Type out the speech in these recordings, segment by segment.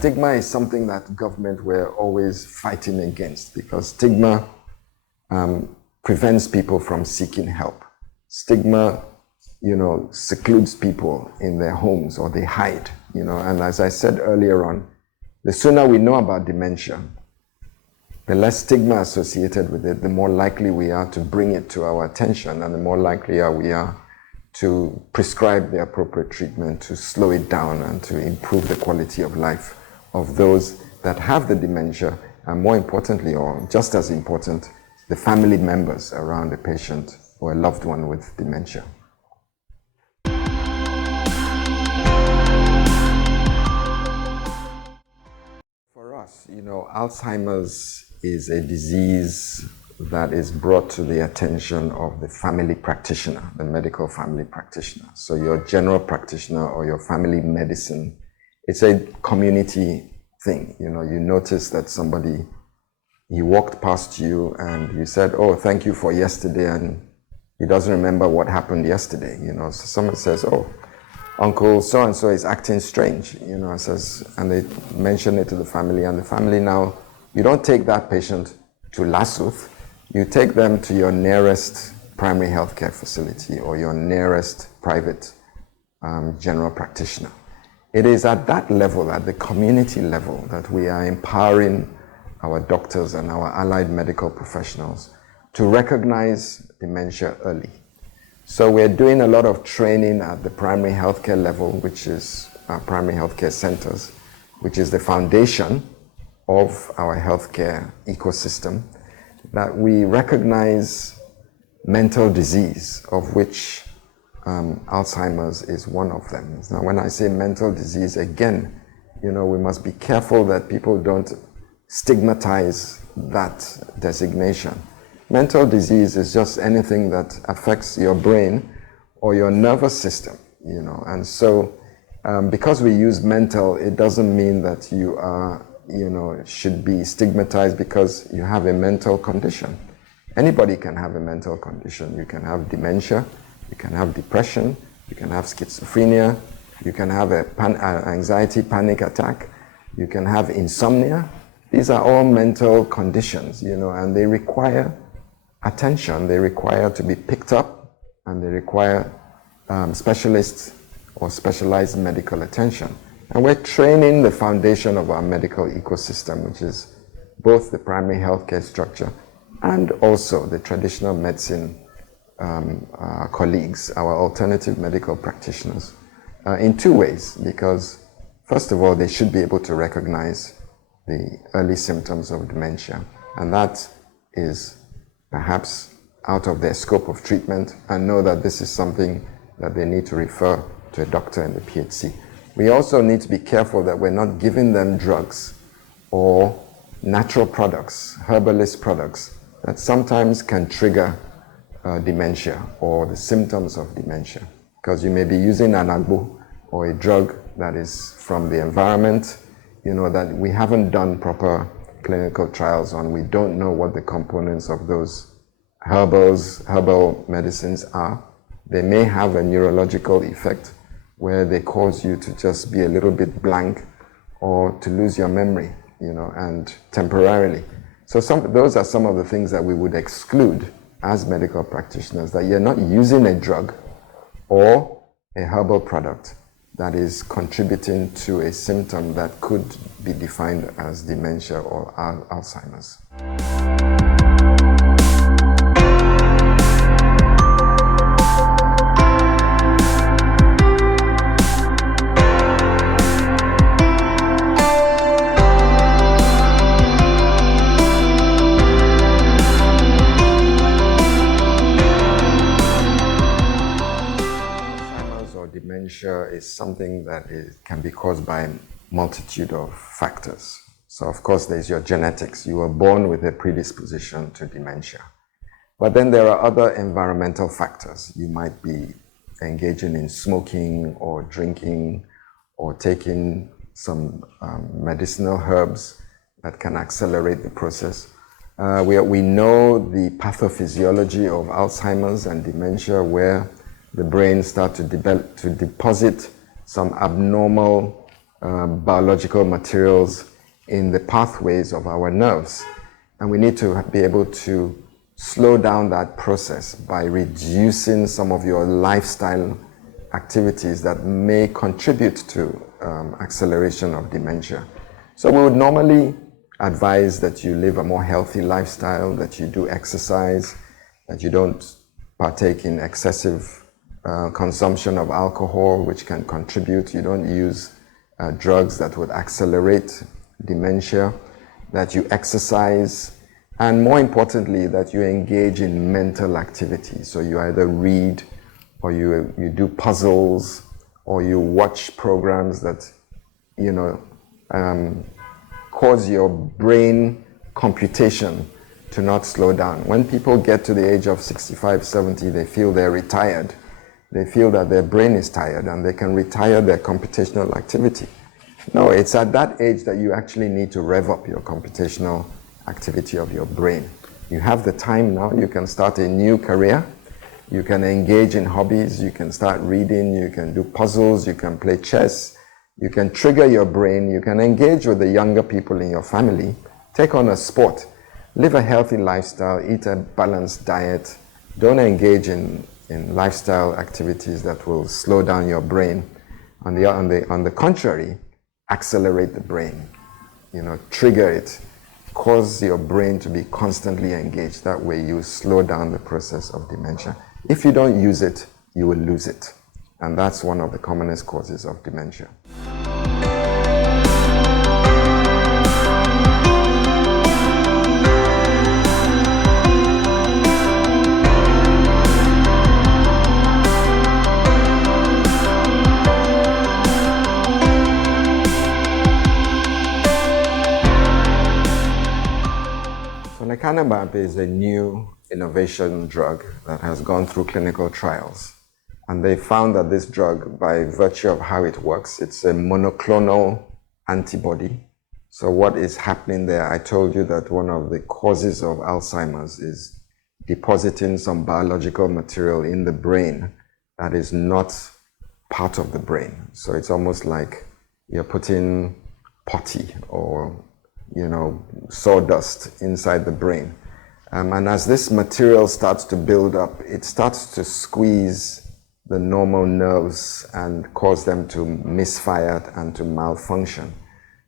stigma is something that government were always fighting against, because stigma prevents people from seeking help. Stigma, secludes people in their homes, or they hide, and as I said earlier on, the sooner we know about dementia, the less stigma associated with it, the more likely we are to bring it to our attention, and the more likely we are to prescribe the appropriate treatment to slow it down and to improve the quality of life of those that have the dementia, and more importantly, or just as important, the family members around a patient or a loved one with dementia. For us, Alzheimer's is a disease that is brought to the attention of the family practitioner, the medical family practitioner. So your general practitioner or your family medicine, it's a community thing. You notice that somebody, he walked past you and you said, "Oh, thank you for yesterday," and he doesn't remember what happened yesterday. So someone says, "Oh, Uncle so-and-so is acting strange," and they mention it to the family, and the family now, you don't take that patient to Lasuth, you take them to your nearest primary healthcare facility or your nearest private general practitioner. It is at that level, at the community level, that we are empowering our doctors and our allied medical professionals to recognize dementia early. So we're doing a lot of training at the primary healthcare level, which is our primary healthcare centers, which is the foundation of our healthcare ecosystem, that we recognize mental disease, of which Alzheimer's is one of them. Now, when I say mental disease, again, we must be careful that people don't stigmatize that designation. Mental disease is just anything that affects your brain or your nervous system, and so because we use mental, it doesn't mean that you are, should be stigmatized because you have a mental condition. Anybody can have a mental condition. You can have dementia, you can have depression, you can have schizophrenia, you can have anxiety panic attack, you can have insomnia. These are all mental conditions, and they require attention, they require to be picked up, and they require specialists or specialized medical attention. And we're training the foundation of our medical ecosystem, which is both the primary healthcare structure and also the traditional medicine colleagues, our alternative medical practitioners, in two ways. Because first of all, they should be able to recognize the early symptoms of dementia, and that is perhaps out of their scope of treatment, and know that this is something that they need to refer to a doctor in the PHC. We also need to be careful that we're not giving them drugs or natural products, herbalist products, that sometimes can trigger dementia or the symptoms of dementia. Because you may be using an agbo or a drug that is from the environment, that we haven't done proper clinical trials on. We don't know what the components of those herbal medicines are. They may have a neurological effect where they cause you to just be a little bit blank or to lose your memory, and temporarily. So those are some of the things that we would exclude as medical practitioners, that you're not using a drug or a herbal product that is contributing to a symptom that could be defined as dementia or Alzheimer's. Dementia is something that can be caused by a multitude of factors. So of course there's your genetics. You were born with a predisposition to dementia. But then there are other environmental factors. You might be engaging in smoking or drinking or taking some medicinal herbs that can accelerate the process. We know the pathophysiology of Alzheimer's and dementia, where the brain starts to deposit some abnormal biological materials in the pathways of our nerves. And we need to be able to slow down that process by reducing some of your lifestyle activities that may contribute to acceleration of dementia. So we would normally advise that you live a more healthy lifestyle, that you do exercise, that you don't partake in excessive consumption of alcohol, which can contribute. You don't use drugs that would accelerate dementia, that you exercise, and more importantly, that you engage in mental activity. So you either read, or you do puzzles, or you watch programs that, cause your brain computation to not slow down. When people get to the age of 65, 70, they feel they're retired. They feel that their brain is tired and they can retire their computational activity. No, it's at that age that you actually need to rev up your computational activity of your brain. You have the time now, you can start a new career, you can engage in hobbies, you can start reading, you can do puzzles, you can play chess, you can trigger your brain, you can engage with the younger people in your family, take on a sport, live a healthy lifestyle, eat a balanced diet, don't engage in lifestyle activities that will slow down your brain. On the contrary, accelerate the brain, trigger it, cause your brain to be constantly engaged. That way you slow down the process of dementia. If you don't use it, you will lose it. And that's one of the commonest causes of dementia. Lecanemab is a new innovation drug that has gone through clinical trials. And they found that this drug, by virtue of how it works, it's a monoclonal antibody. So what is happening there, I told you that one of the causes of Alzheimer's is depositing some biological material in the brain that is not part of the brain. So it's almost like you're putting putty or sawdust inside the brain. And as this material starts to build up, it starts to squeeze the normal nerves and cause them to misfire and to malfunction.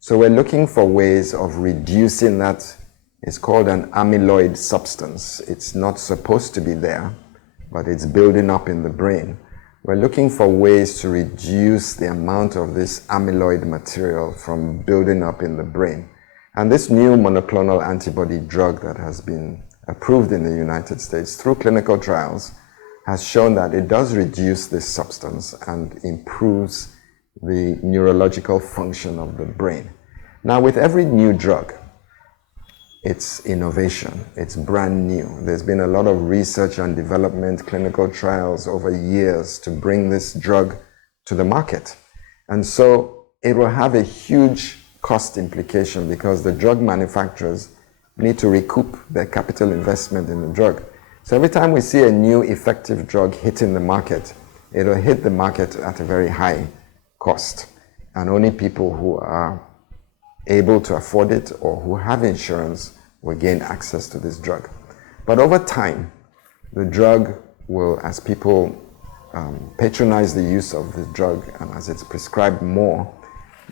So we're looking for ways of reducing that. It's called an amyloid substance. It's not supposed to be there, but it's building up in the brain. We're looking for ways to reduce the amount of this amyloid material from building up in the brain. And this new monoclonal antibody drug that has been approved in the United States through clinical trials has shown that it does reduce this substance and improves the neurological function of the brain. Now, with every new drug, it's innovation, it's brand new. There's been a lot of research and development, clinical trials over years to bring this drug to the market. And so it will have a huge cost implication because the drug manufacturers need to recoup their capital investment in the drug. So every time we see a new effective drug hitting the market, it'll hit the market at a very high cost. And only people who are able to afford it or who have insurance will gain access to this drug. But over time, the drug will, as people patronize the use of the drug and as it's prescribed more,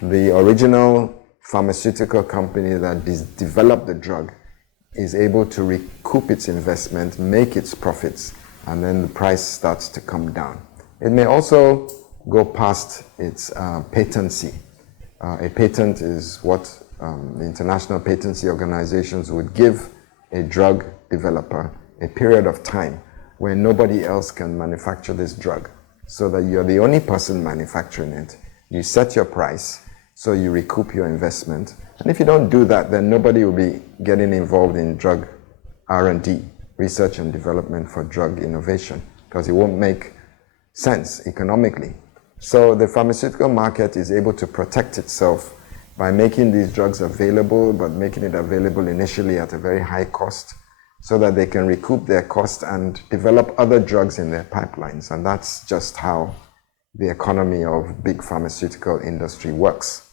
the original pharmaceutical company that developed the drug is able to recoup its investment, make its profits, and then the price starts to come down. It may also go past its patency. A patent is what the international patency organizations would give a drug developer a period of time where nobody else can manufacture this drug, so that you're the only person manufacturing it. You set your price, so you recoup your investment. And if you don't do that, then nobody will be getting involved in drug R&D, research and development for drug innovation, because it won't make sense economically. So the pharmaceutical market is able to protect itself by making these drugs available, but making it available initially at a very high cost, so that they can recoup their cost and develop other drugs in their pipelines. And that's just how the economy of big pharmaceutical industry works.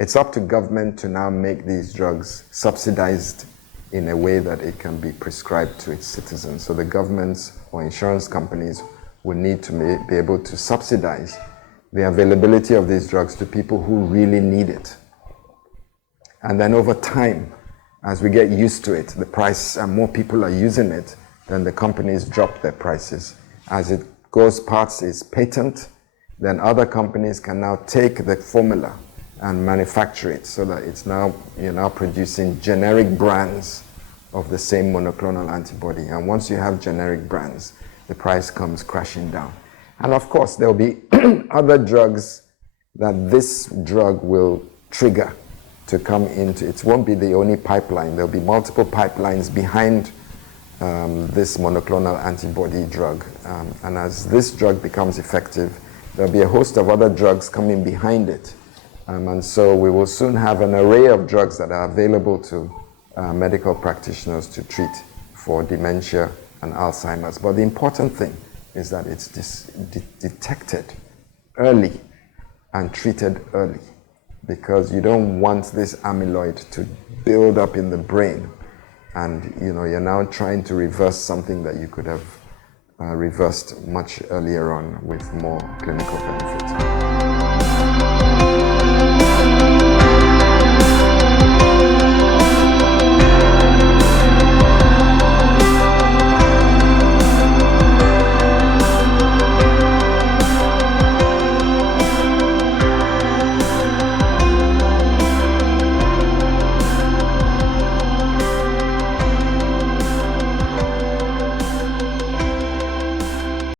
It's up to government to now make these drugs subsidized in a way that it can be prescribed to its citizens. So the governments or insurance companies will need to be able to subsidize the availability of these drugs to people who really need it. And then over time, as we get used to it, the price and more people are using it, then the companies drop their prices. As it goes past its patent, then other companies can now take the formula and manufacture it so that it's now, you're now producing generic brands of the same monoclonal antibody. And once you have generic brands, the price comes crashing down. And of course, there'll be other drugs that this drug will trigger to come into. It won't be the only pipeline. There'll be multiple pipelines behind this monoclonal antibody drug. And as this drug becomes effective, there'll be a host of other drugs coming behind it. And so we will soon have an array of drugs that are available to medical practitioners to treat for dementia and Alzheimer's. But the important thing is that it's detected early and treated early, because you don't want this amyloid to build up in the brain, and you're now trying to reverse something that you could have reversed much earlier on with more clinical benefit.